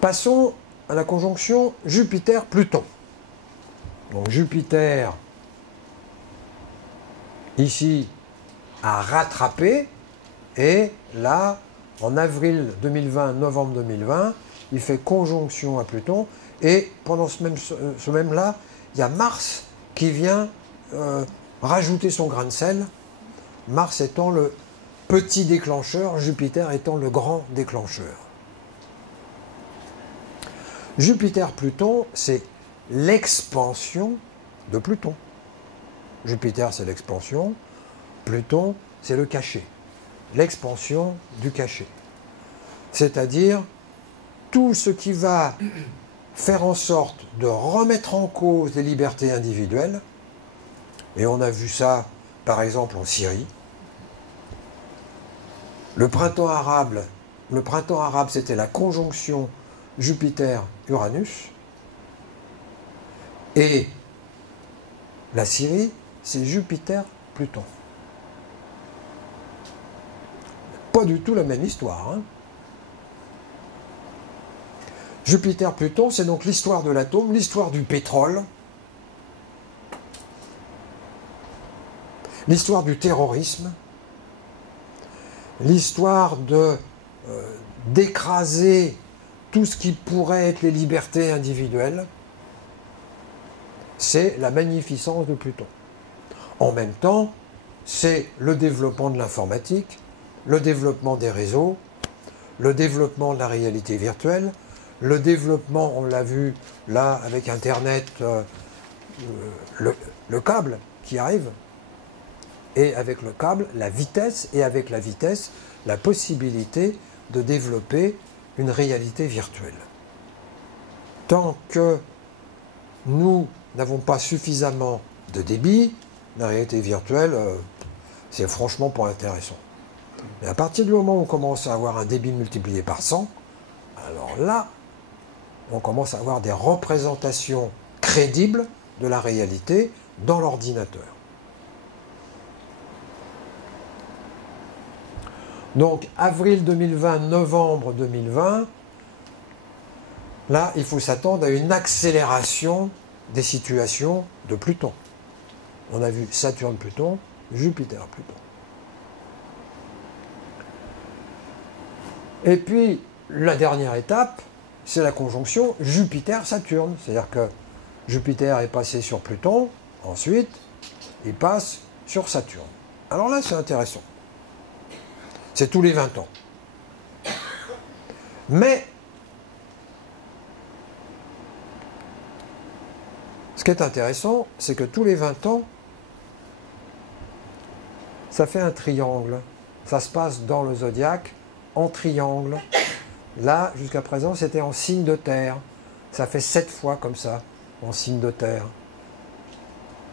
Passons à la conjonction Jupiter-Pluton. Donc Jupiter, ici, a rattrapé, et là, en avril 2020, novembre 2020, il fait conjonction à Pluton, et pendant ce même-là, il y a Mars qui vient rajouter son grain de sel, Mars étant le petit déclencheur, Jupiter étant le grand déclencheur. Jupiter-Pluton, c'est l'expansion de Pluton. Jupiter, c'est l'expansion, Pluton, c'est le cachet, l'expansion du cachet. C'est-à-dire tout ce qui va faire en sorte de remettre en cause les libertés individuelles, et on a vu ça par exemple en Syrie. Le printemps arabe, c'était la conjonction Jupiter-Uranus, et la Syrie, c'est Jupiter-Pluton. Pas du tout la même histoire, hein. Jupiter-Pluton, c'est donc l'histoire de l'atome, l'histoire du pétrole, l'histoire du terrorisme, l'histoire d'écraser tout ce qui pourrait être les libertés individuelles. C'est la magnificence de Pluton. En même temps, c'est le développement de l'informatique, le développement des réseaux, le développement de la réalité virtuelle, le développement, on l'a vu là avec Internet, le câble qui arrive, et avec le câble, la vitesse, et avec la vitesse, la possibilité de développer une réalité virtuelle. Tant que nous n'avons pas suffisamment de débit, la réalité virtuelle, c'est franchement pas intéressant. Mais à partir du moment où on commence à avoir un débit multiplié par 100, alors là, on commence à avoir des représentations crédibles de la réalité dans l'ordinateur. Donc, avril 2020, novembre 2020, là, il faut s'attendre à une accélération des situations de Pluton. On a vu Saturne-Pluton, Jupiter-Pluton. Et puis, la dernière étape, c'est la conjonction Jupiter-Saturne. C'est-à-dire que Jupiter est passé sur Pluton, ensuite, il passe sur Saturne. Alors là, c'est intéressant. C'est tous les 20 ans. Mais, ce qui est intéressant, c'est que tous les 20 ans, ça fait un triangle. Ça se passe dans le zodiaque en triangle. Là, jusqu'à présent, c'était en signe de terre. Ça fait 7 fois comme ça, en signe de terre.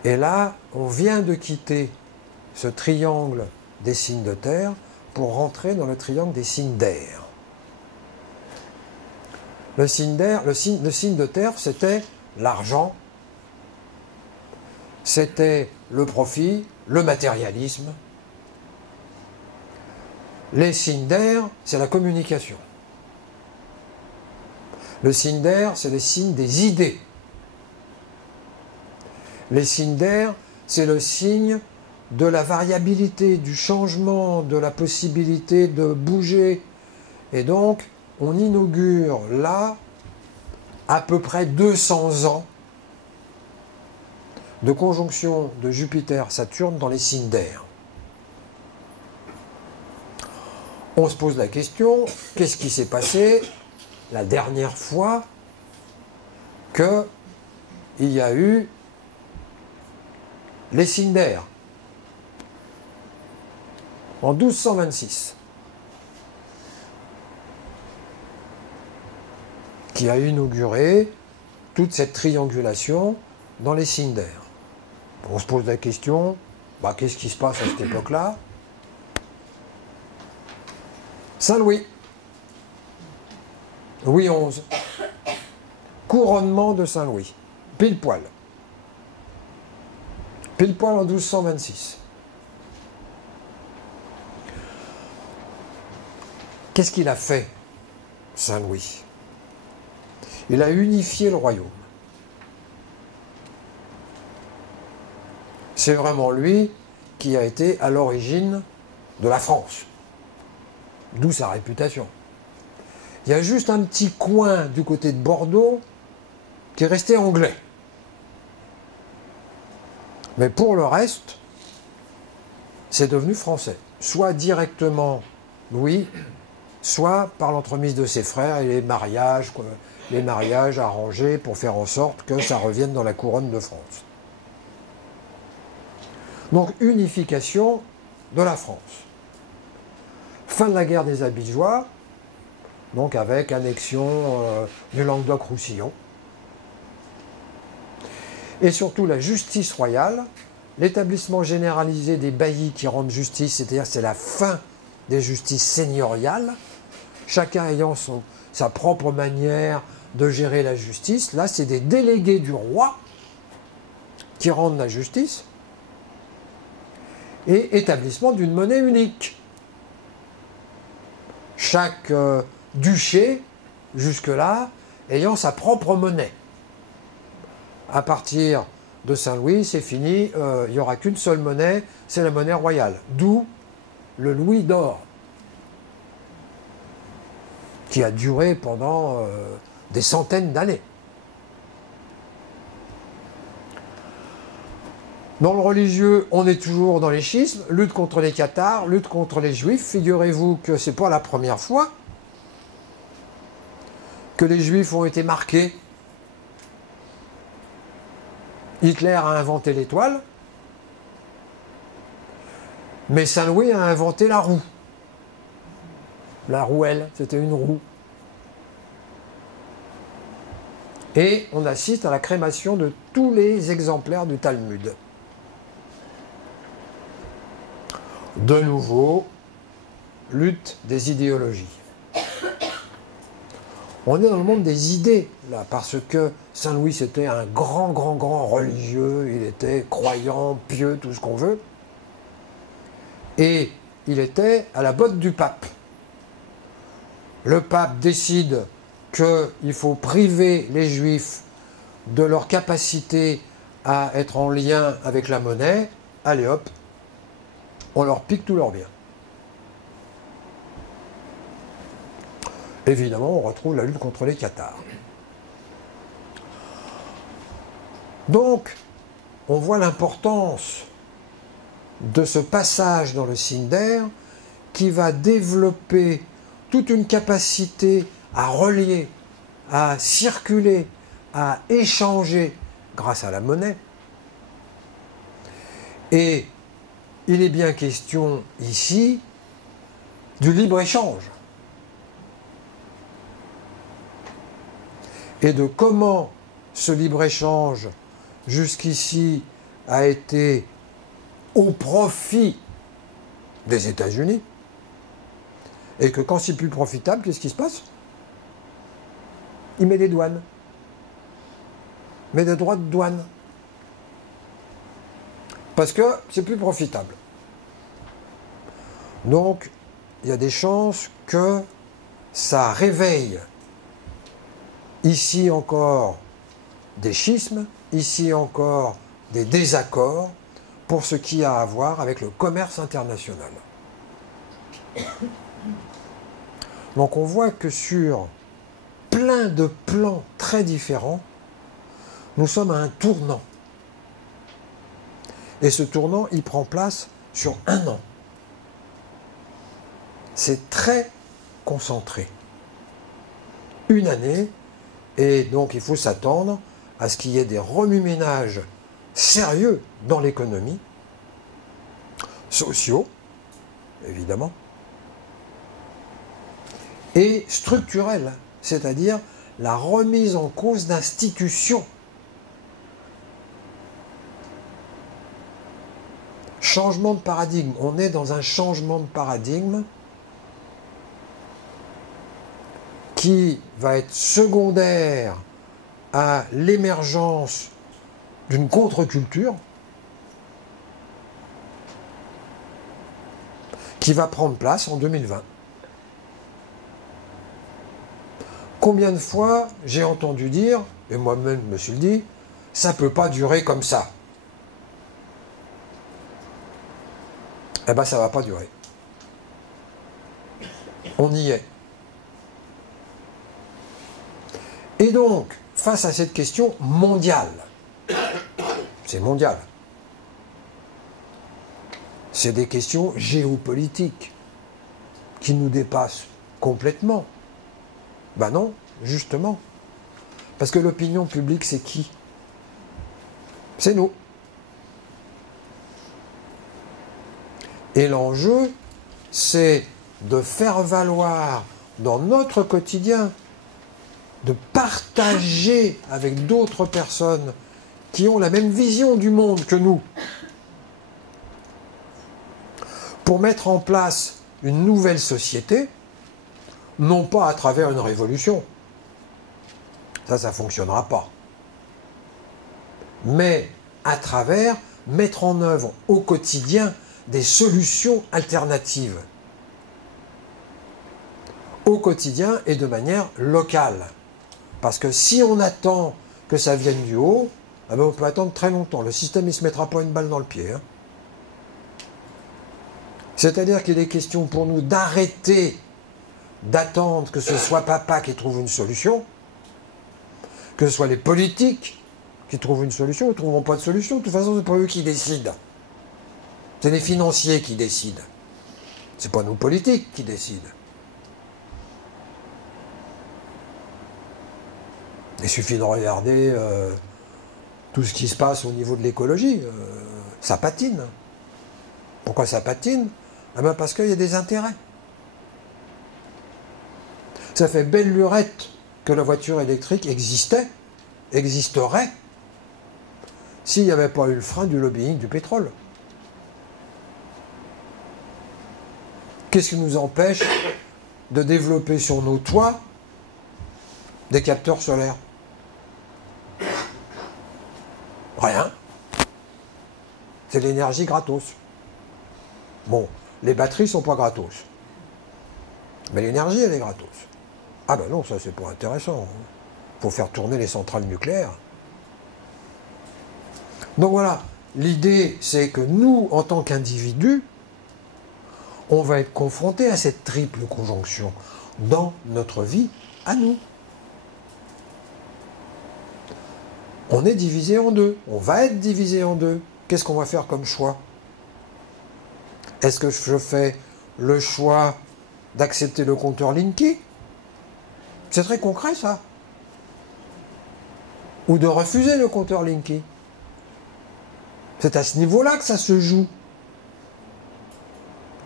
Et là, on vient de quitter ce triangle des signes de terre pour rentrer dans le triangle des signes d'air. Le signe de terre, c'était l'argent, c'était le profit, le matérialisme. Les signes d'air, c'est la communication. Le signe d'air, c'est les signes des idées. Les signes d'air, c'est le signe de la variabilité, du changement, de la possibilité de bouger. Et donc, on inaugure là à peu près 200 ans de conjonction de Jupiter-Saturne dans les signes d'air. On se pose la question, qu'est-ce qui s'est passé la dernière fois qu'il y a eu les signes d'air? En 1226, qui a inauguré toute cette triangulation dans les signes d'air. On se pose la question, qu'est-ce qui se passe à cette époque-là? Saint-Louis, Louis XI, couronnement de Saint-Louis, pile poil en 1226. Qu'est-ce qu'il a fait, Saint-Louis? Il a unifié le royaume. C'est vraiment lui qui a été à l'origine de la France. D'où sa réputation. Il y a juste un petit coin du côté de Bordeaux qui est resté anglais. Mais pour le reste, c'est devenu français. Soit directement Louis, soit par l'entremise de ses frères et les mariages arrangés pour faire en sorte que ça revienne dans la couronne de France. Donc unification de la France. Fin de la guerre des Abigeois, donc avec annexion du Languedoc-Roussillon. Et surtout la justice royale, l'établissement généralisé des baillis qui rendent justice, c'est-à-dire c'est la fin des justices seigneuriales, chacun ayant sa propre manière de gérer la justice. Là, c'est des délégués du roi qui rendent la justice, et établissement d'une monnaie unique. Chaque duché, jusque-là, ayant sa propre monnaie. À partir de Saint-Louis, c'est fini, il n'y aura qu'une seule monnaie, c'est la monnaie royale. D'où le louis d'or, qui a duré pendant des centaines d'années. Dans le religieux, on est toujours dans les schismes, lutte contre les cathares, lutte contre les juifs. Figurez-vous que ce n'est pas la première fois que les juifs ont été marqués. Hitler a inventé l'étoile, mais Saint-Louis a inventé la roue. La rouelle, c'était une roue. Et on assiste à la crémation de tous les exemplaires du Talmud. De nouveau, lutte des idéologies. On est dans le monde des idées, là, parce que Saint-Louis, c'était un grand religieux, il était croyant, pieux, tout ce qu'on veut. Et il était à la botte du pape. Le pape décide qu'il faut priver les juifs de leur capacité à être en lien avec la monnaie. Allez hop, on leur pique tous leurs biens. Évidemment, on retrouve la lutte contre les cathares. Donc, on voit l'importance de ce passage dans le signe d'air qui va développer toute une capacité à relier, à circuler, à échanger grâce à la monnaie. Et il est bien question ici du libre-échange et de comment ce libre-échange jusqu'ici a été au profit des États-Unis, et que quand c'est plus profitable, qu'est-ce qui se passe? Il met des douanes, met des droits de douane, parce que c'est plus profitable. Donc, il y a des chances que ça réveille ici encore des schismes, ici encore des désaccords pour ce qui a à voir avec le commerce international. Donc on voit que sur plein de plans très différents, nous sommes à un tournant. Et ce tournant, il prend place sur un an. C'est très concentré. Une année, et donc il faut s'attendre à ce qu'il y ait des remue-ménages sérieux dans l'économie, sociaux, évidemment, et structurels, c'est-à-dire la remise en cause d'institutions. Changement de paradigme. On est dans un changement de paradigme qui va être secondaire à l'émergence d'une contre-culture qui va prendre place en 2020. Combien de fois j'ai entendu dire, et moi-même je me suis dit, ça ne peut pas durer comme ça. Eh bien, ça ne va pas durer. On y est. Et donc, face à cette question mondiale, c'est mondial, c'est des questions géopolitiques qui nous dépassent complètement. Ben non, justement. Parce que l'opinion publique, c'est qui? C'est nous. Et l'enjeu, c'est de faire valoir dans notre quotidien, de partager avec d'autres personnes qui ont la même vision du monde que nous, pour mettre en place une nouvelle société, non pas à travers une révolution. Ça ne fonctionnera pas. Mais à travers mettre en œuvre au quotidien des solutions alternatives. Au quotidien et de manière locale. Parce que si on attend que ça vienne du haut, eh bien on peut attendre très longtemps. Le système ne se mettra pas une balle dans le pied. Hein. C'est-à-dire qu'il est question pour nous d'arrêter d'attendre que ce soit papa qui trouve une solution, que ce soit les politiques qui trouvent une solution, ils ne trouveront pas de solution. De toute façon, ce n'est pas eux qui décident. C'est les financiers qui décident. Ce n'est pas nos politiques qui décident. Il suffit de regarder tout ce qui se passe au niveau de l'écologie. Ça patine. Pourquoi ça patine? Eh bien parce qu'il y a des intérêts. Ça fait belle lurette que la voiture électrique existerait, s'il n'y avait pas eu le frein du lobbying du pétrole. Qu'est-ce qui nous empêche de développer sur nos toits des capteurs solaires? Rien. C'est l'énergie gratos. Bon, les batteries ne sont pas gratos. Mais l'énergie, elle est gratos. Ah ben non, ça c'est pas intéressant. Il faut faire tourner les centrales nucléaires. Donc voilà, l'idée c'est que nous, en tant qu'individus, on va être confrontés à cette triple conjonction dans notre vie à nous. On est divisé en deux, on va être divisé en deux. Qu'est-ce qu'on va faire comme choix? Est-ce que je fais le choix d'accepter le compteur Linky? C'est très concret ça. Ou de refuser le compteur Linky. C'est à ce niveau-là que ça se joue.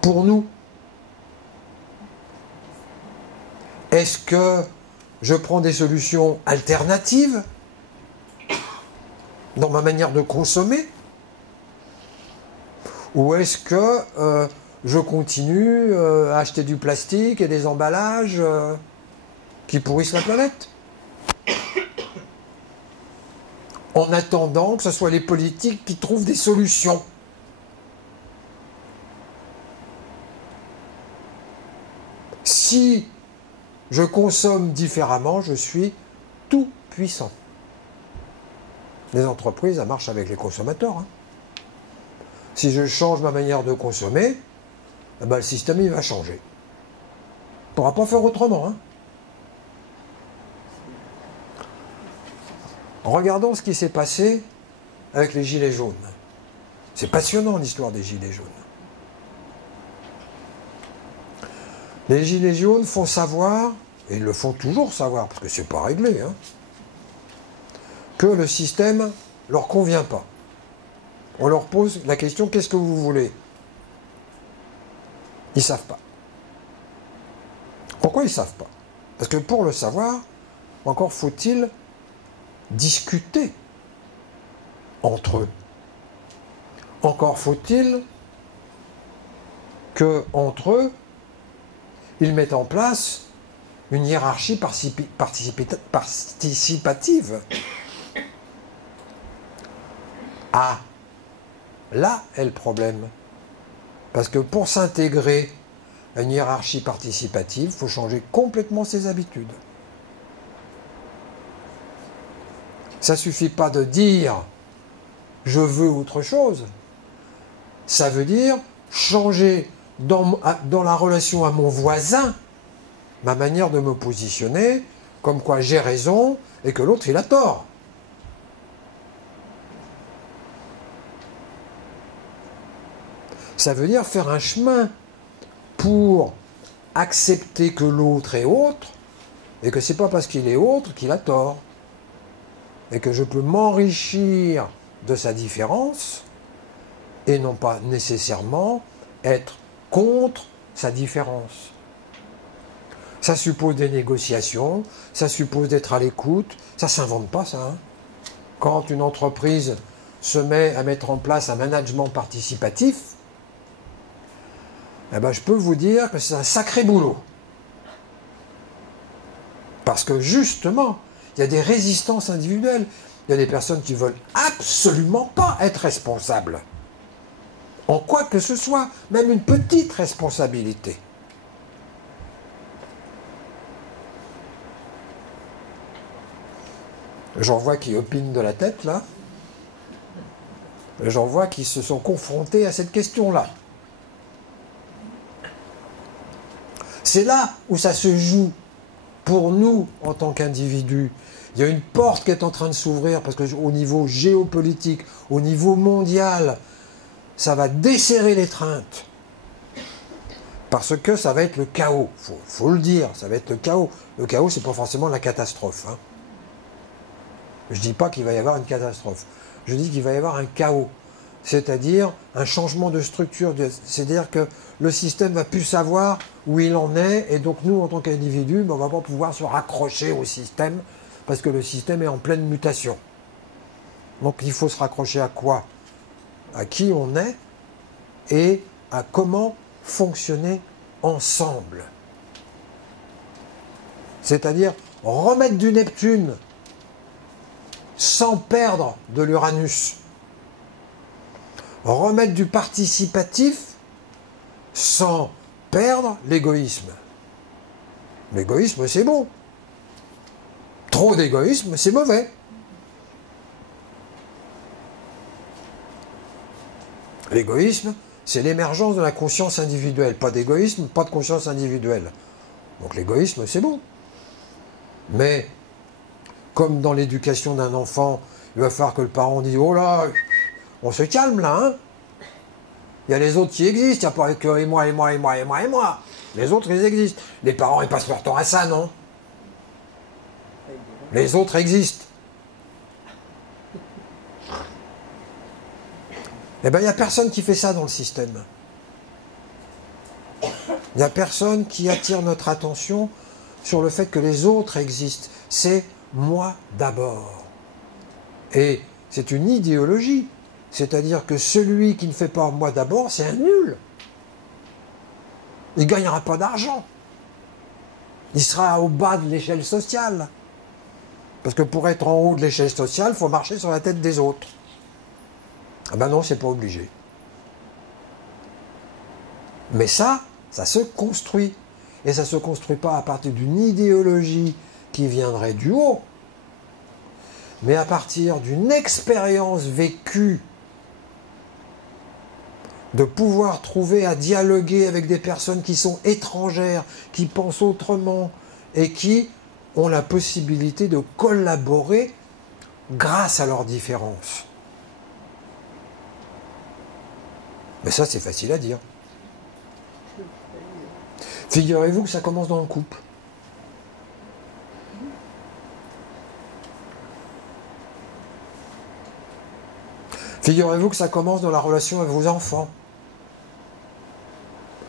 Pour nous. Est-ce que je prends des solutions alternatives dans ma manière de consommer? Ou est-ce que je continue à acheter du plastique et des emballages qui pourrissent la planète? En attendant que ce soit les politiques qui trouvent des solutions. Si je consomme différemment, je suis tout puissant. Les entreprises, elles marchent avec les consommateurs. Hein. Si je change ma manière de consommer, eh ben, le système il va changer. On ne pourra pas faire autrement. Hein. Regardons ce qui s'est passé avec les Gilets jaunes. C'est passionnant l'histoire des Gilets jaunes. Les Gilets jaunes font savoir, et ils le font toujours savoir, parce que c'est pas réglé, hein, que le système leur convient pas. On leur pose la question, qu'est-ce que vous voulez? Ils ne savent pas. Pourquoi ils ne savent pas? Parce que pour le savoir, encore faut-il discuter entre eux. Encore faut-il que entre eux, ils mettent en place une hiérarchie participative. Ah, là est le problème. Parce que pour s'intégrer à une hiérarchie participative, il faut changer complètement ses habitudes. Ça ne suffit pas de dire « je veux autre chose ». Ça veut dire changer dans la relation à mon voisin ma manière de me positionner, comme quoi j'ai raison et que l'autre il a tort. Ça veut dire faire un chemin pour accepter que l'autre est autre et que c'est pas parce qu'il est autre qu'il a tort. Et que je peux m'enrichir de sa différence et non pas nécessairement être contre sa différence. Ça suppose des négociations, ça suppose d'être à l'écoute, ça ne s'invente pas ça. Hein. Quand une entreprise se met à mettre en place un management participatif, eh ben, je peux vous dire que c'est un sacré boulot. Parce que justement, il y a des résistances individuelles. Il y a des personnes qui ne veulent absolument pas être responsables. En quoi que ce soit, même une petite responsabilité. J'en vois qui opinent de la tête, là. J'en vois qui se sont confrontés à cette question-là. C'est là où ça se joue pour nous en tant qu'individus. Il y a une porte qui est en train de s'ouvrir parce qu'au niveau géopolitique, au niveau mondial, ça va desserrer l'étreinte. Parce que ça va être le chaos. Faut le dire, ça va être le chaos. Le chaos, c'est pas forcément la catastrophe. Hein. Je ne dis pas qu'il va y avoir une catastrophe. Je dis qu'il va y avoir un chaos. C'est-à-dire un changement de structure. C'est-à-dire que le système ne va plus savoir où il en est. Et donc nous, en tant qu'individus, on ne va pas pouvoir se raccrocher au système parce que le système est en pleine mutation. Donc il faut se raccrocher à quoi? À qui on est et à comment fonctionner ensemble. C'est-à-dire remettre du Neptune sans perdre de l'Uranus. Remettre du participatif sans perdre l'égoïsme. L'égoïsme, c'est bon. Trop d'égoïsme, c'est mauvais. L'égoïsme, c'est l'émergence de la conscience individuelle. Pas d'égoïsme, pas de conscience individuelle. Donc l'égoïsme, c'est bon. Mais, comme dans l'éducation d'un enfant, il va falloir que le parent dise « Oh là, on se calme là, hein. Il y a les autres qui existent, il n'y a pas que et moi, et moi, et moi, et moi, et moi. Les autres, ils existent. Les parents, ils passent leur temps à ça, non? Les autres existent. Eh bien, il n'y a personne qui fait ça dans le système. Il n'y a personne qui attire notre attention sur le fait que les autres existent. C'est moi d'abord. Et c'est une idéologie. C'est-à-dire que celui qui ne fait pas moi d'abord, c'est un nul. Il ne gagnera pas d'argent. Il sera au bas de l'échelle sociale. Parce que pour être en haut de l'échelle sociale, il faut marcher sur la tête des autres. Ah ben non, c'est pas obligé. Mais ça se construit. Et ça ne se construit pas à partir d'une idéologie qui viendrait du haut, mais à partir d'une expérience vécue de pouvoir trouver à dialoguer avec des personnes qui sont étrangères, qui pensent autrement et qui ont la possibilité de collaborer grâce à leurs différences. Mais ça, c'est facile à dire. Figurez-vous que ça commence dans le couple. Figurez-vous que ça commence dans la relation avec vos enfants.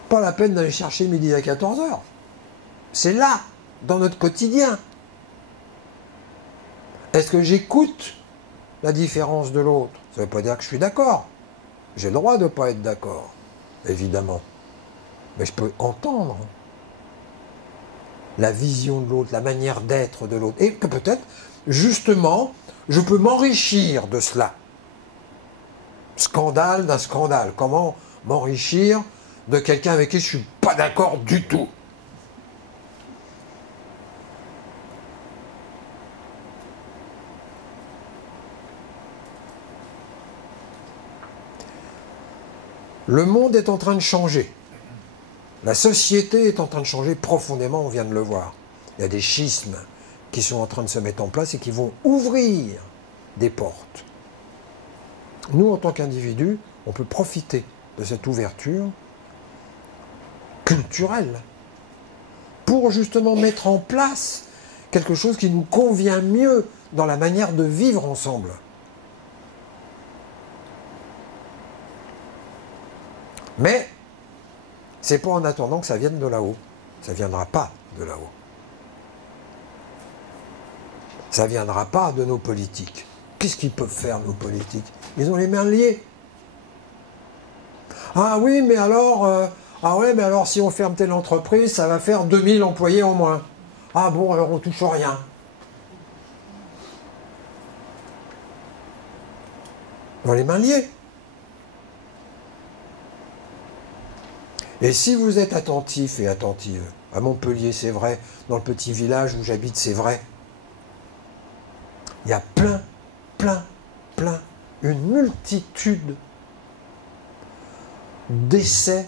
Pas la peine d'aller chercher midi à 14h. C'est là, dans notre quotidien. Est-ce que j'écoute la différence de l'autre? Ça ne veut pas dire que je suis d'accord. J'ai le droit de ne pas être d'accord, évidemment. Mais je peux entendre la vision de l'autre, la manière d'être de l'autre. Et que peut-être, justement, je peux m'enrichir de cela. Scandale d'un scandale. Comment m'enrichir de quelqu'un avec qui je ne suis pas d'accord du tout? Le monde est en train de changer. La société est en train de changer profondément, on vient de le voir. Il y a des schismes qui sont en train de se mettre en place et qui vont ouvrir des portes. Nous, en tant qu'individus, on peut profiter de cette ouverture culturelle pour justement mettre en place quelque chose qui nous convient mieux dans la manière de vivre ensemble. Mais c'est pas en attendant que ça vienne de là-haut. Ça ne viendra pas de là-haut. Ça ne viendra pas de nos politiques. Qu'est-ce qu'ils peuvent faire, nos politiques? Ils ont les mains liées. Ah oui, mais alors, si on ferme telle entreprise, ça va faire 2000 employés en moins. Ah bon, alors on touche rien. Ils ont les mains liées. Et si vous êtes attentif et attentive, à Montpellier c'est vrai, dans le petit village où j'habite c'est vrai, il y a une multitude d'essais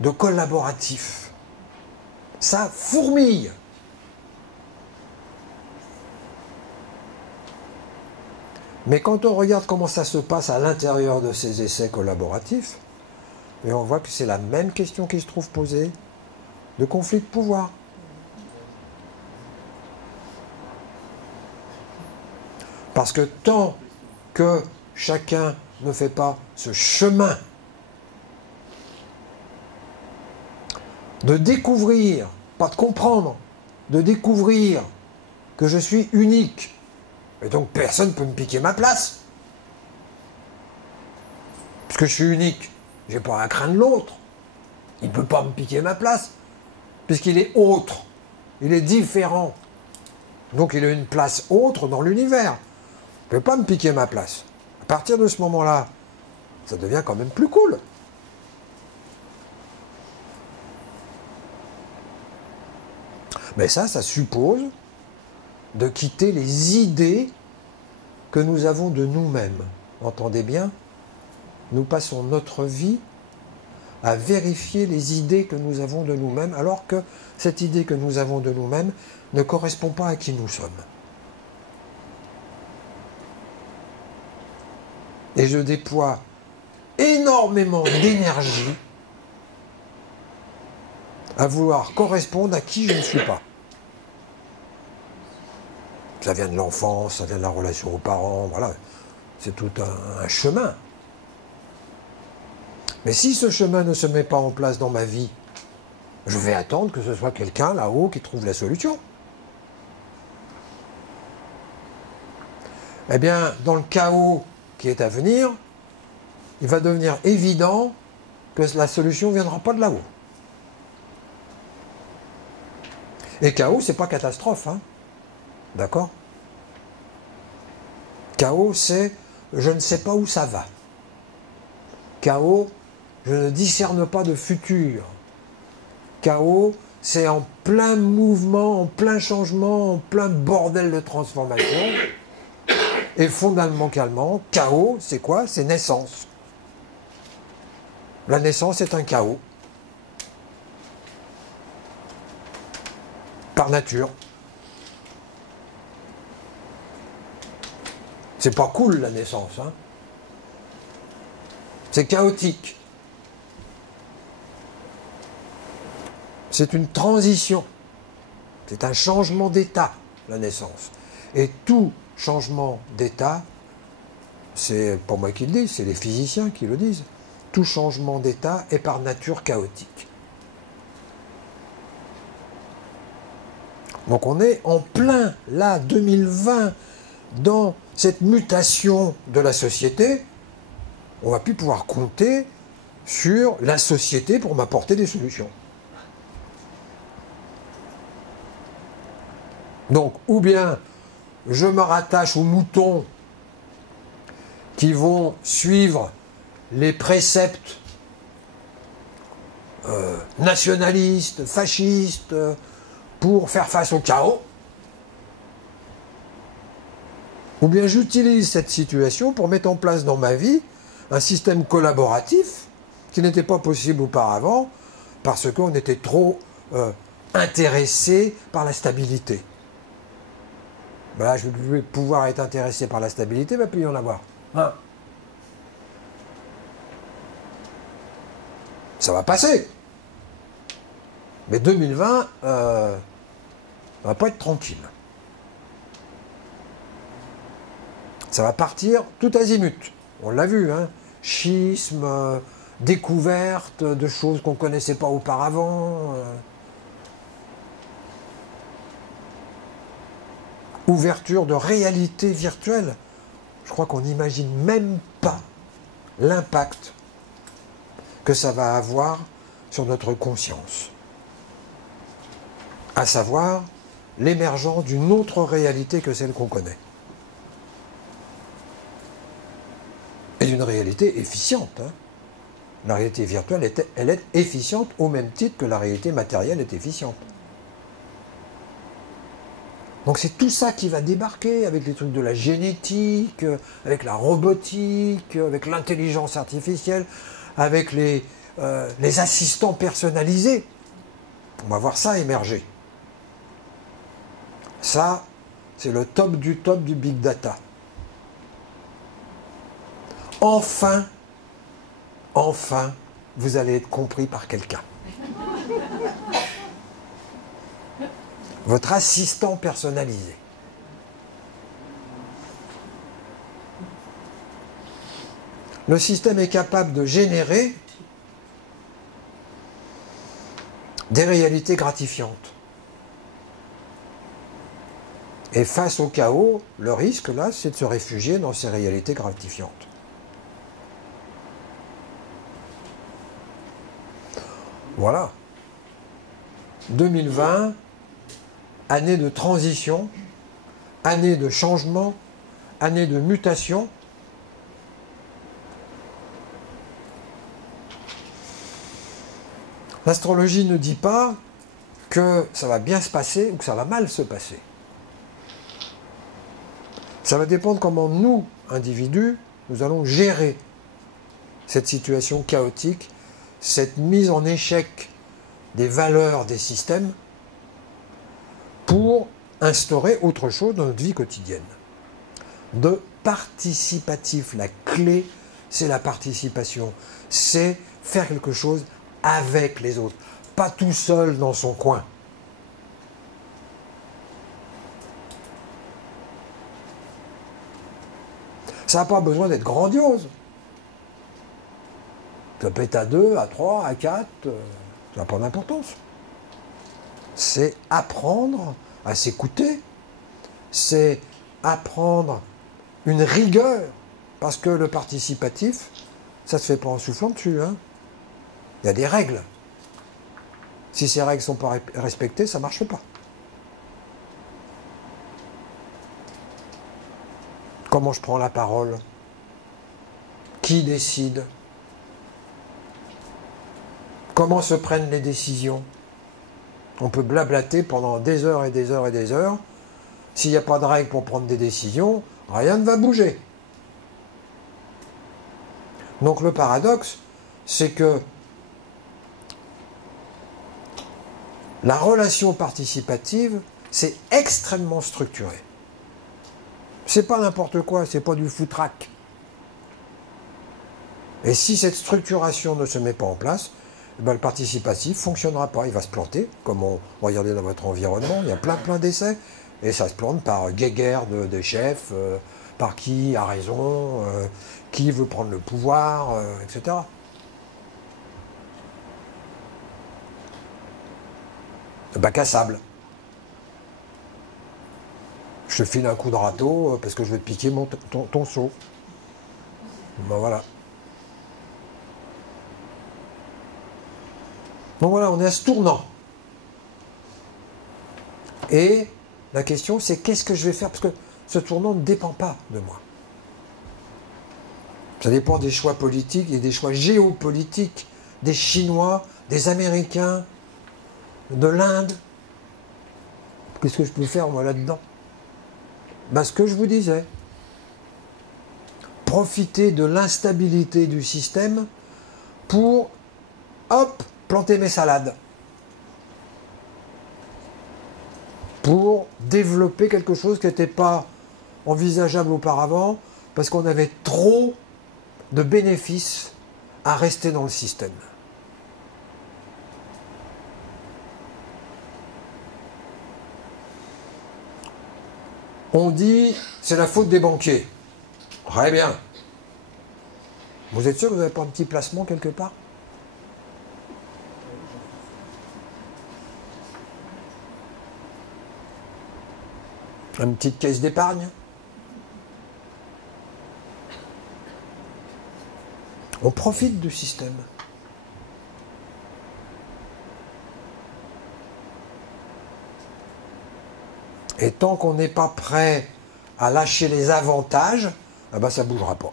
de collaboratifs. Ça fourmille. Mais quand on regarde comment ça se passe à l'intérieur de ces essais collaboratifs, et on voit que c'est la même question qui se trouve posée, de conflit de pouvoir. Parce que tant que chacun ne fait pas ce chemin de découvrir, pas de comprendre, de découvrir que je suis unique, et donc personne ne peut me piquer ma place, puisque je suis unique. Je n'ai pas à craindre l'autre. Il ne peut pas me piquer ma place, puisqu'il est autre. Il est différent. Donc il a une place autre dans l'univers. Il ne peut pas me piquer ma place. À partir de ce moment-là, ça devient quand même plus cool. Mais ça suppose de quitter les idées que nous avons de nous-mêmes. Entendez bien ? Nous passons notre vie à vérifier les idées que nous avons de nous-mêmes, alors que cette idée que nous avons de nous-mêmes ne correspond pas à qui nous sommes. Et je déploie énormément d'énergie à vouloir correspondre à qui je ne suis pas. Ça vient de l'enfance, ça vient de la relation aux parents, voilà. C'est tout un chemin. Mais si ce chemin ne se met pas en place dans ma vie, je vais attendre que ce soit quelqu'un là-haut qui trouve la solution. Eh bien, dans le chaos qui est à venir, il va devenir évident que la solution ne viendra pas de là-haut. Et chaos, c'est pas catastrophe, hein. D'accord? Chaos, c'est je ne sais pas où ça va. Chaos, je ne discerne pas de futur. Chaos, c'est en plein mouvement, en plein changement, en plein bordel de transformation. Et fondamentalement, chaos, c'est quoi? C'est naissance. La naissance est un chaos. Par nature. C'est pas cool la naissance, hein. C'est chaotique. C'est une transition. C'est un changement d'état, la naissance. Et tout changement d'état, c'est pas moi qui le dis, c'est les physiciens qui le disent. Tout changement d'état est par nature chaotique. Donc on est en plein, là, 2020, dans cette mutation de la société. On va plus pouvoir compter sur la société pour m'apporter des solutions. Donc, ou bien je me rattache aux moutons qui vont suivre les préceptes nationalistes, fascistes, pour faire face au chaos, ou bien j'utilise cette situation pour mettre en place dans ma vie un système collaboratif qui n'était pas possible auparavant parce qu'on était trop intéressé par la stabilité. Ben là, je vais pouvoir être intéressé par la stabilité, il va plus y en avoir. Hein? Ça va passer. Mais 2020, ça va pas être tranquille. Ça va partir tout azimut. On l'a vu, hein. Schisme, découverte de choses qu'on ne connaissait pas auparavant. Ouverture de réalité virtuelle. Je crois qu'on n'imagine même pas l'impact que ça va avoir sur notre conscience. À savoir l'émergence d'une autre réalité que celle qu'on connaît. Et d'une réalité efficiente. Hein. La réalité virtuelle, elle est efficiente au même titre que la réalité matérielle est efficiente. Donc c'est tout ça qui va débarquer avec les trucs de la génétique, avec la robotique, avec l'intelligence artificielle, avec les assistants personnalisés. On va voir ça émerger. Ça, c'est le top du big data. Enfin, vous allez être compris par quelqu'un. Votre assistant personnalisé. Le système est capable de générer des réalités gratifiantes. Et face au chaos, le risque, là, c'est de se réfugier dans ces réalités gratifiantes. Voilà. 2020, année de transition, année de changement, année de mutation. L'astrologie ne dit pas que ça va bien se passer ou que ça va mal se passer. Ça va dépendre comment nous, individus, nous allons gérer cette situation chaotique, cette mise en échec des valeurs des systèmes pour instaurer autre chose dans notre vie quotidienne. De participatif, la clé, c'est la participation. C'est faire quelque chose avec les autres, pas tout seul dans son coin. Ça n'a pas besoin d'être grandiose. Ça peut être à 2, à 3, à 4, ça n'a pas d'importance. C'est apprendre à s'écouter, c'est apprendre une rigueur, parce que le participatif, ça ne se fait pas en soufflant dessus. Hein. Il y a des règles. Si ces règles ne sont pas respectées, ça ne marche pas. Comment je prends la parole? Qui décide? Comment se prennent les décisions? On peut blablater pendant des heures et des heures et des heures. S'il n'y a pas de règles pour prendre des décisions, rien ne va bouger. Donc le paradoxe, c'est que la relation participative, c'est extrêmement structuré. C'est pas n'importe quoi, c'est pas du foutraque. Et si cette structuration ne se met pas en place, ben le participatif ne fonctionnera pas, il va se planter, comme on regardait dans votre environnement, il y a plein d'essais, et ça se plante par guéguerre de chefs, par qui a raison, qui veut prendre le pouvoir, etc. Le bac à sable. Je te file un coup de râteau parce que je vais te piquer ton seau. Ben voilà. Donc voilà, on est à ce tournant. Et la question, c'est qu'est-ce que je vais faire? Parce que ce tournant ne dépend pas de moi. Ça dépend des choix politiques et des choix géopolitiques des Chinois, des Américains, de l'Inde. Qu'est-ce que je peux faire, moi, là-dedans? Ben, ce que je vous disais. profiter de l'instabilité du système pour, hop, planter mes salades. Pour développer quelque chose qui n'était pas envisageable auparavant, parce qu'on avait trop de bénéfices à rester dans le système. On dit, c'est la faute des banquiers. Très bien. Vous êtes sûr que vous n'avez pas un petit placement quelque part? Une petite caisse d'épargne? On profite du système. Et tant qu'on n'est pas prêt à lâcher les avantages, eh ben ça ne bougera pas.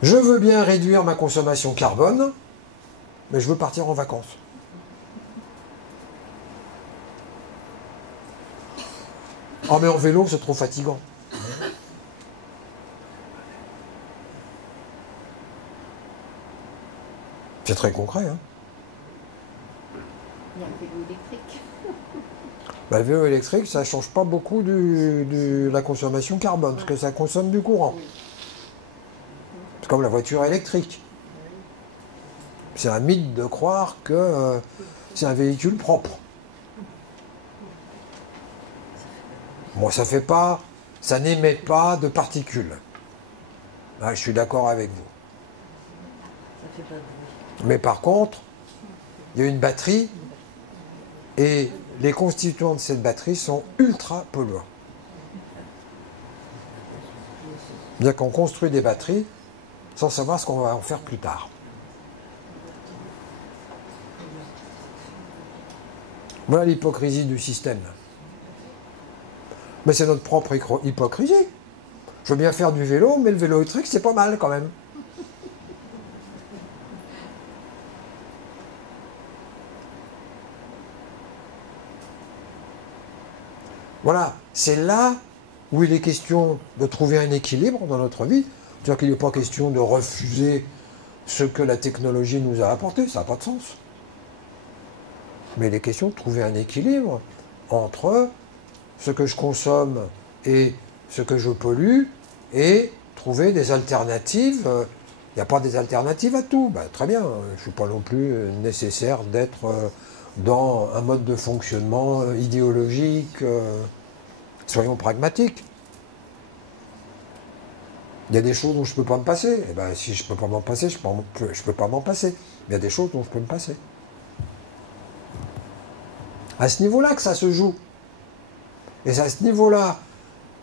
Je veux bien réduire ma consommation carbone, mais je veux partir en vacances. Oh mais en vélo, c'est trop fatigant. C'est très concret, hein. Il y a le vélo électrique. Bah, le vélo électrique, ça ne change pas beaucoup de la consommation carbone, parce que ça consomme du courant. C'est comme la voiture électrique. C'est un mythe de croire que c'est un véhicule propre. Bon, ça n'émet pas de particules. Là, je suis d'accord avec vous. Ça fait pas de bruit. Mais par contre, il y a une batterie et les constituants de cette batterie sont ultra polluants. C'est-à-dire qu'on construit des batteries sans savoir ce qu'on va en faire plus tard. Voilà l'hypocrisie du système. Mais c'est notre propre hypocrisie. Je veux bien faire du vélo, mais le vélo électrique, c'est pas mal quand même. Voilà, c'est là où il est question de trouver un équilibre dans notre vie. C'est-à-dire qu'il n'est pas question de refuser ce que la technologie nous a apporté, ça n'a pas de sens. Mais il est question de trouver un équilibre entre ce que je consomme et ce que je pollue et trouver des alternatives. Il n'y a pas des alternatives à tout. Ben, très bien, je ne suis pas non plus nécessaire d'être dans un mode de fonctionnement idéologique. Soyons pragmatiques. Il y a des choses dont je ne peux pas me passer. Et ben, si je ne peux pas m'en passer, je ne peux pas m'en passer. Mais il y a des choses dont je peux me passer. À ce niveau-là que ça se joue. Et c'est à ce niveau-là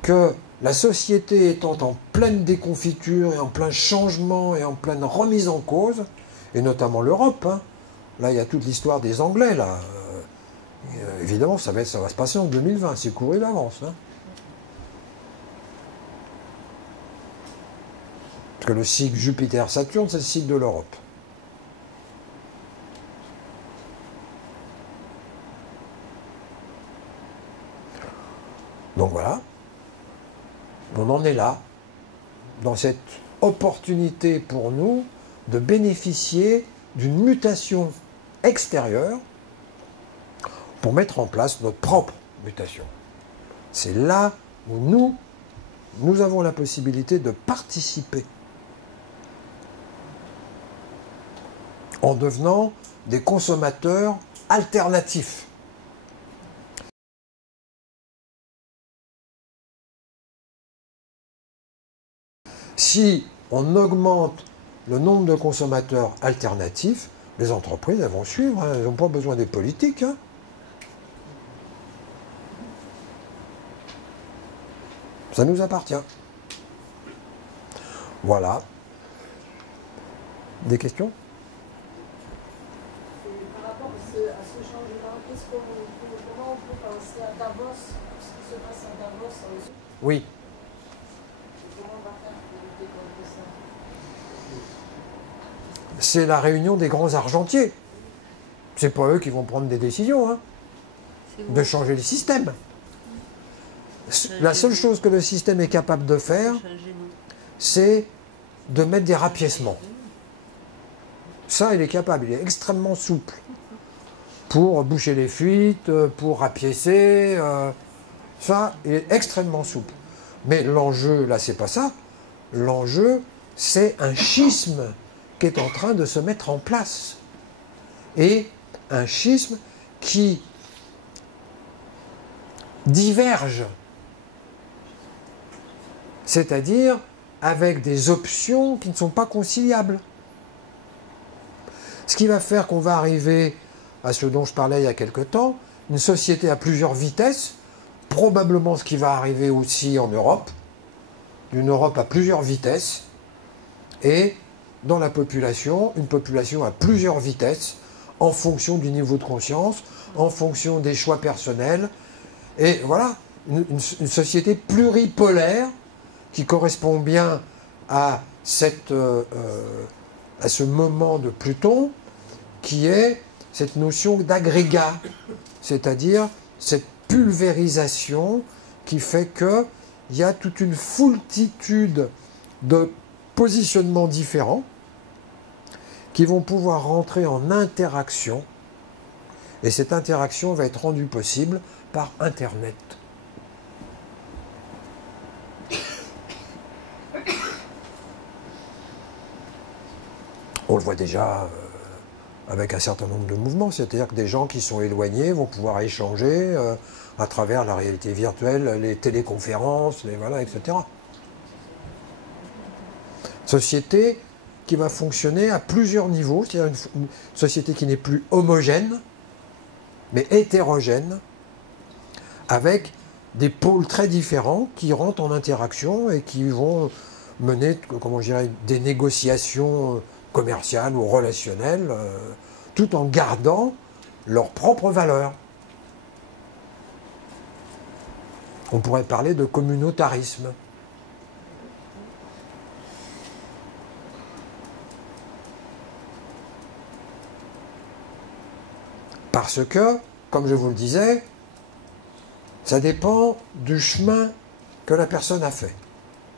que la société étant en pleine déconfiture et en plein changement et en pleine remise en cause, et notamment l'Europe, hein, là il y a toute l'histoire des Anglais, là. Évidemment, ça va se passer en 2020, c'est couru d'avance. Hein. Parce que le cycle Jupiter-Saturne, c'est le cycle de l'Europe. Donc voilà, on en est là, dans cette opportunité pour nous de bénéficier d'une mutation extérieure pour mettre en place notre propre mutation. C'est là où nous avons la possibilité de participer en devenant des consommateurs alternatifs. Si on augmente le nombre de consommateurs alternatifs, les entreprises elles vont suivre, hein, elles n'ont pas besoin des politiques. Hein. Ça nous appartient. Voilà. Des questions? Par rapport à ce changement, comment on peut penser à Davos, ce qui se passe à Davos aussi? Oui. Comment on va faire pour lutter contre ça? C'est la réunion des grands argentiers. C'est pas eux qui vont prendre des décisions, hein, de changer le système. La seule chose que le système est capable de faire, c'est de mettre des rapiècements. Ça, il est capable, il est extrêmement souple. Pour boucher les fuites, pour rapiécer, ça, il est extrêmement souple. Mais l'enjeu, là, c'est pas ça. L'enjeu, c'est un schisme qui est en train de se mettre en place. Et un schisme qui diverge. C'est-à-dire avec des options qui ne sont pas conciliables. Ce qui va faire qu'on va arriver à ce dont je parlais il y a quelque temps, une société à plusieurs vitesses, probablement ce qui va arriver aussi en Europe, une Europe à plusieurs vitesses, et dans la population, une population à plusieurs vitesses, en fonction du niveau de conscience, en fonction des choix personnels, et voilà, une société pluripolaire qui correspond bien à, à ce moment de Pluton, qui est cette notion d'agrégat, c'est-à-dire cette pulvérisation qui fait qu'il y a toute une foultitude de positionnements différents qui vont pouvoir rentrer en interaction, et cette interaction va être rendue possible par Internet. On le voit déjà avec un certain nombre de mouvements, c'est-à-dire que des gens qui sont éloignés vont pouvoir échanger à travers la réalité virtuelle, les téléconférences, voilà, etc. Société qui va fonctionner à plusieurs niveaux, c'est-à-dire une société qui n'est plus homogène, mais hétérogène, avec des pôles très différents qui rentrent en interaction et qui vont mener, comment je dirais, des négociations commerciales ou relationnelles, tout en gardant leurs propres valeurs. On pourrait parler de communautarisme. Parce que, comme je vous le disais, ça dépend du chemin que la personne a fait.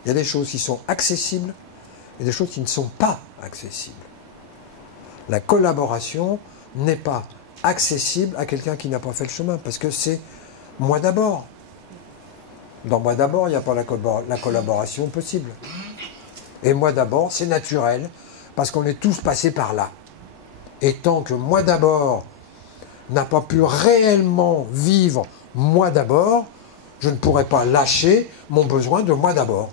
Il y a des choses qui sont accessibles et des choses qui ne sont pas accessibles. La collaboration n'est pas accessible à quelqu'un qui n'a pas fait le chemin, parce que c'est moi d'abord. Dans moi d'abord, il n'y a pas la collaboration possible. Et moi d'abord, c'est naturel, parce qu'on est tous passés par là. Et tant que moi d'abord n'a pas pu réellement vivre moi d'abord, je ne pourrai pas lâcher mon besoin de moi d'abord.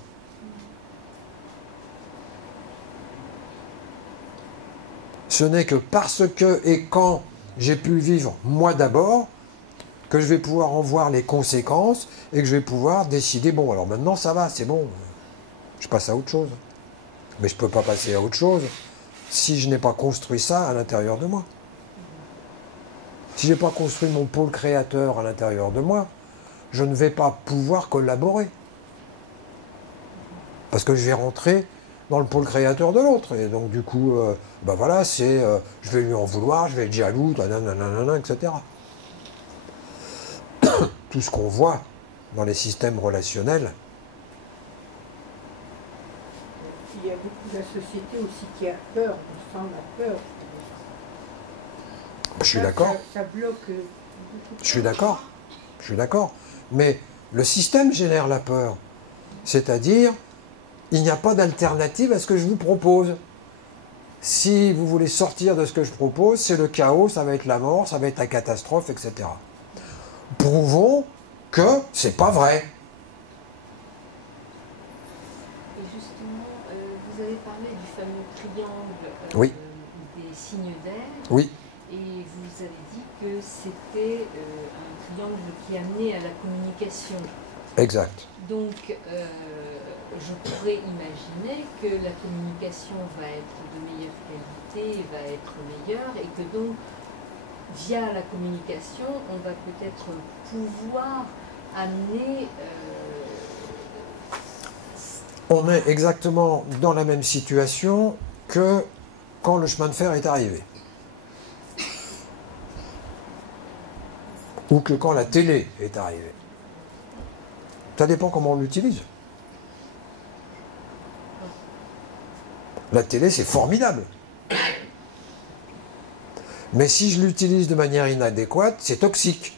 Ce n'est que parce que et quand j'ai pu vivre moi d'abord que je vais pouvoir en voir les conséquences et que je vais pouvoir décider, bon, alors maintenant ça va, c'est bon, je passe à autre chose. Mais je ne peux pas passer à autre chose si je n'ai pas construit ça à l'intérieur de moi. Si je n'ai pas construit mon pôle créateur à l'intérieur de moi, je ne vais pas pouvoir collaborer. Parce que je vais rentrer dans le pôle créateur de l'autre. Et donc du coup, ben voilà, c'est je vais lui en vouloir, je vais être jaloux, nanana, etc. Tout ce qu'on voit dans les systèmes relationnels. Il y a beaucoup de la société aussi qui a peur, on sent la peur. Je suis d'accord. Ça bloque. Je suis d'accord. Je suis d'accord. Mais le système génère la peur. C'est-à-dire, il n'y a pas d'alternative à ce que je vous propose. Si vous voulez sortir de ce que je propose, c'est le chaos, ça va être la mort, ça va être la catastrophe, etc. Prouvons que c'est pas vrai. Et justement, vous avez parlé du fameux triangle Oui. des signes d'air. Oui. Et vous avez dit que c'était un triangle qui amenait à la communication. Exact. Donc, je pourrais imaginer que la communication va être de meilleure qualité, va être meilleure, et que donc, via la communication, on va peut-être pouvoir amener... On est exactement dans la même situation que quand le chemin de fer est arrivé. Ou que quand la télé est arrivée. Ça dépend comment on l'utilise. La télé, c'est formidable. Mais si je l'utilise de manière inadéquate, c'est toxique.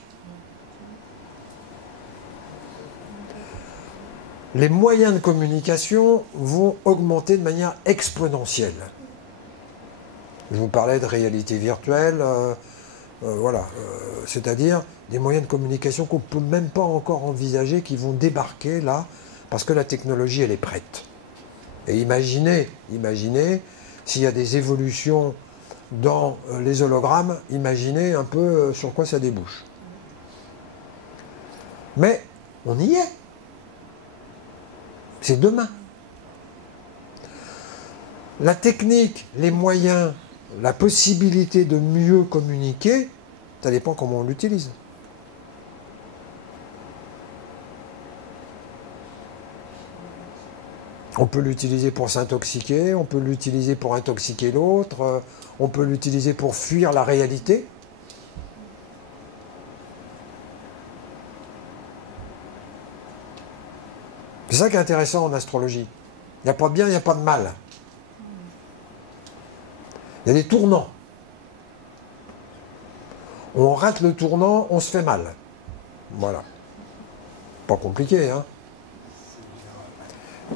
Les moyens de communication vont augmenter de manière exponentielle. Je vous parlais de réalité virtuelle, voilà, c'est-à-dire des moyens de communication qu'on ne peut même pas encore envisager, qui vont débarquer là, parce que la technologie, elle est prête. Et imaginez s'il y a des évolutions dans les hologrammes, imaginez un peu sur quoi ça débouche. Mais on y est. C'est demain. La technique, les moyens, la possibilité de mieux communiquer, ça dépend comment on l'utilise. On peut l'utiliser pour s'intoxiquer, on peut l'utiliser pour intoxiquer l'autre, on peut l'utiliser pour fuir la réalité. C'est ça qui est intéressant en astrologie. Il n'y a pas de bien, il n'y a pas de mal. Il y a des tournants. On rate le tournant, on se fait mal. Voilà. Pas compliqué, hein.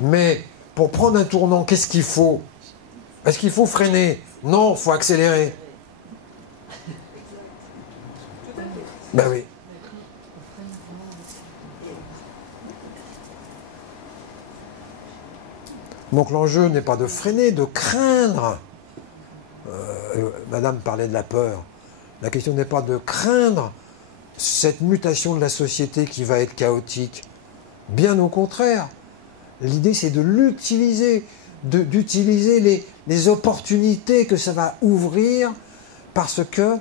Mais pour prendre un tournant, qu'est-ce qu'il faut? Est-ce qu'il faut freiner? Non, il faut accélérer. Ben oui. Donc l'enjeu n'est pas de freiner, de craindre. Madame parlait de la peur. La question n'est pas de craindre cette mutation de la société qui va être chaotique. Bien au contraire. L'idée, c'est de l'utiliser, d'utiliser les opportunités que ça va ouvrir, parce que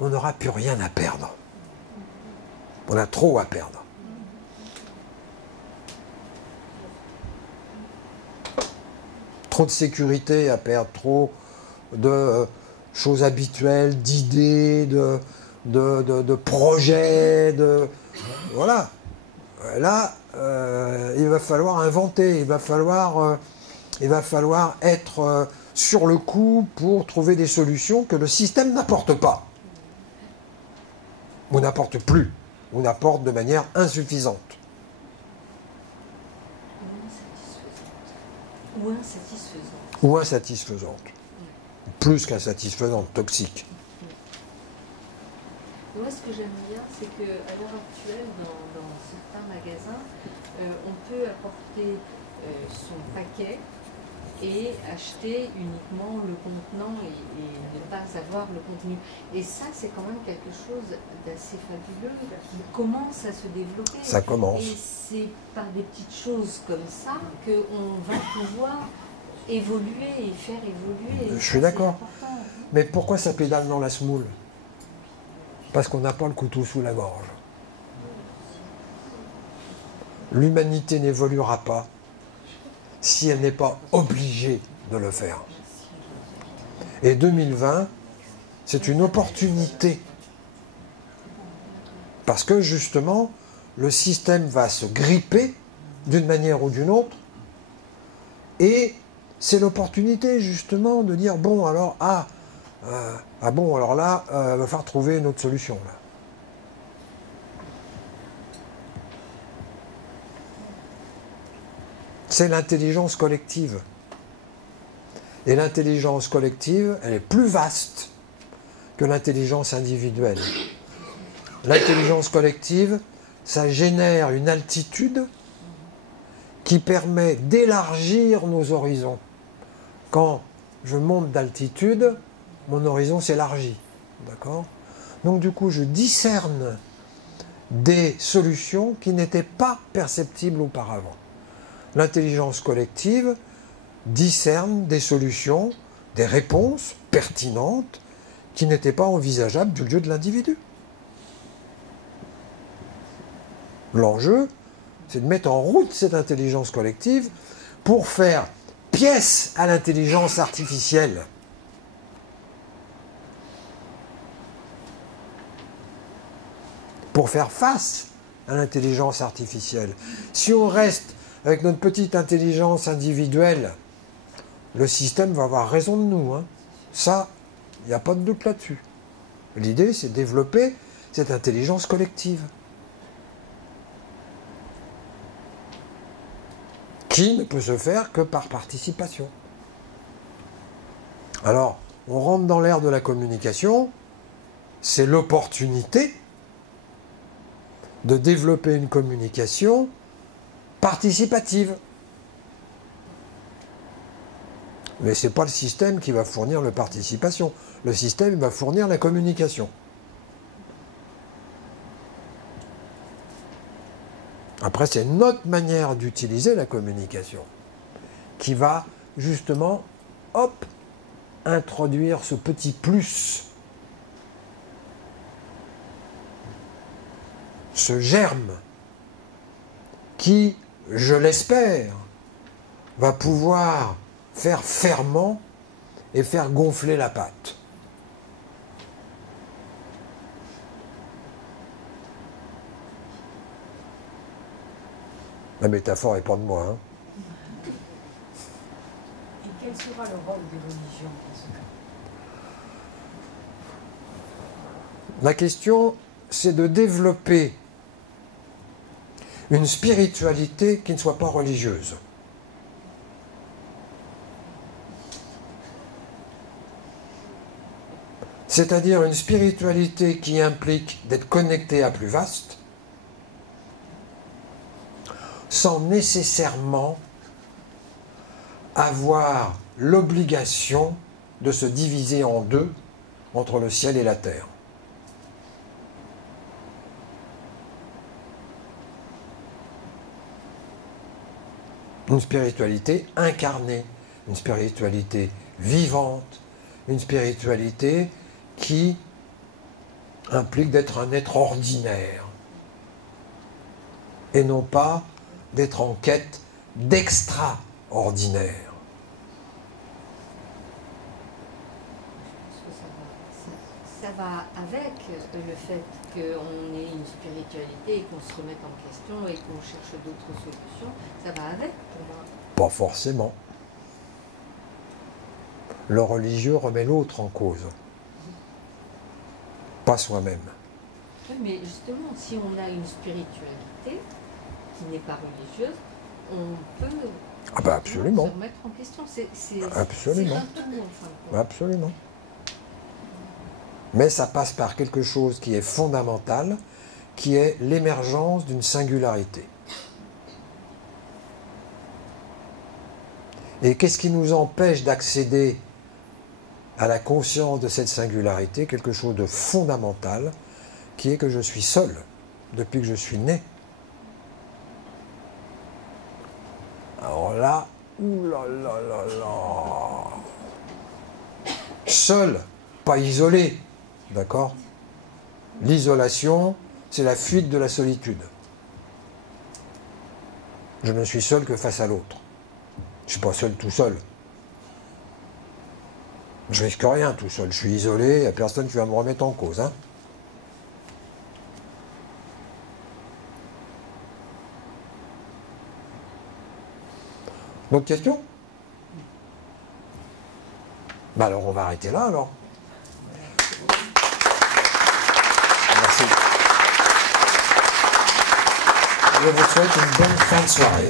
on n'aura plus rien à perdre. On a trop à perdre. Trop de sécurité à perdre, trop de choses habituelles, d'idées, de projets, voilà. Là, il va falloir inventer, il va falloir être sur le coup pour trouver des solutions que le système n'apporte pas, ou n'apporte plus, ou n'apporte de manière insuffisante. Ou insatisfaisante. Ou insatisfaisante. Plus qu'insatisfaisante, toxique. Moi, ce que j'aime bien, c'est qu'à l'heure actuelle, dans certains magasins, on peut apporter son paquet et acheter uniquement le contenant et ne pas avoir le contenu. Et ça, c'est quand même quelque chose d'assez fabuleux qui commence à se développer. Ça commence. Et c'est par des petites choses comme ça qu'on va pouvoir évoluer et faire évoluer. Je suis d'accord. Mais pourquoi ça pédale dans la semoule? Parce qu'on n'a pas le couteau sous la gorge. L'humanité n'évoluera pas si elle n'est pas obligée de le faire. Et 2020, c'est une opportunité. Parce que justement, le système va se gripper d'une manière ou d'une autre. Et c'est l'opportunité justement de dire, bon alors, bon alors là, il va falloir trouver une autre solution. Là. C'est l'intelligence collective. Et l'intelligence collective, elle est plus vaste que l'intelligence individuelle. L'intelligence collective, ça génère une altitude qui permet d'élargir nos horizons. Quand je monte d'altitude, mon horizon s'élargit. D'accord ? Donc du coup, je discerne des solutions qui n'étaient pas perceptibles auparavant. L'intelligence collective discerne des solutions, des réponses pertinentes qui n'étaient pas envisageables du lieu de l'individu. L'enjeu, c'est de mettre en route cette intelligence collective pour faire pièce à l'intelligence artificielle. Pour faire face à l'intelligence artificielle. Si on reste avec notre petite intelligence individuelle, le système va avoir raison de nous, hein. Ça, il n'y a pas de doute là-dessus. L'idée, c'est de développer cette intelligence collective, qui ne peut se faire que par participation. Alors, on rentre dans l'ère de la communication, c'est l'opportunité de développer une communication participative. Mais ce n'est pas le système qui va fournir la participation. Le système va fournir la communication. Après, c'est notre manière d'utiliser la communication qui va justement, hop, introduire ce petit plus, ce germe qui, je l'espère, va pouvoir faire ferment et faire gonfler la pâte. La métaphore n'est pas de moi, hein. Et quel sera le rôle des religions dans ce cas? La question, c'est de développer une spiritualité qui ne soit pas religieuse. C'est-à-dire une spiritualité qui implique d'être connecté à plus vaste, sans nécessairement avoir l'obligation de se diviser en deux entre le ciel et la terre. Une spiritualité incarnée, une spiritualité vivante, une spiritualité qui implique d'être un être ordinaire et non pas d'être en quête d'extraordinaire. Ça va avec le fait qu'on ait une spiritualité et qu'on se remette en question et qu'on cherche d'autres solutions. Ça va avec pour moi. Pas forcément. Le religieux remet l'autre en cause, pas soi-même. Mais justement, si on a une spiritualité qui n'est pas religieuse, on peut Absolument. se remettre en question. Absolument. C'est un tout, en fin de compte. Absolument. Mais ça passe par quelque chose qui est fondamental, qui est l'émergence d'une singularité. Et qu'est-ce qui nous empêche d'accéder à la conscience de cette singularité? Quelque chose de fondamental, qui est que je suis seul depuis que je suis né. Alors là, seul, pas isolé, d'accord? L'isolation, c'est la fuite de la solitude. Je ne suis seul que face à l'autre. Je ne suis pas seul tout seul. Je risque rien tout seul. Je suis isolé, il n'y a personne qui va me remettre en cause, hein. D'autres questions? Ben alors on va arrêter là alors. Merci. Je vous souhaite une bonne fin de soirée.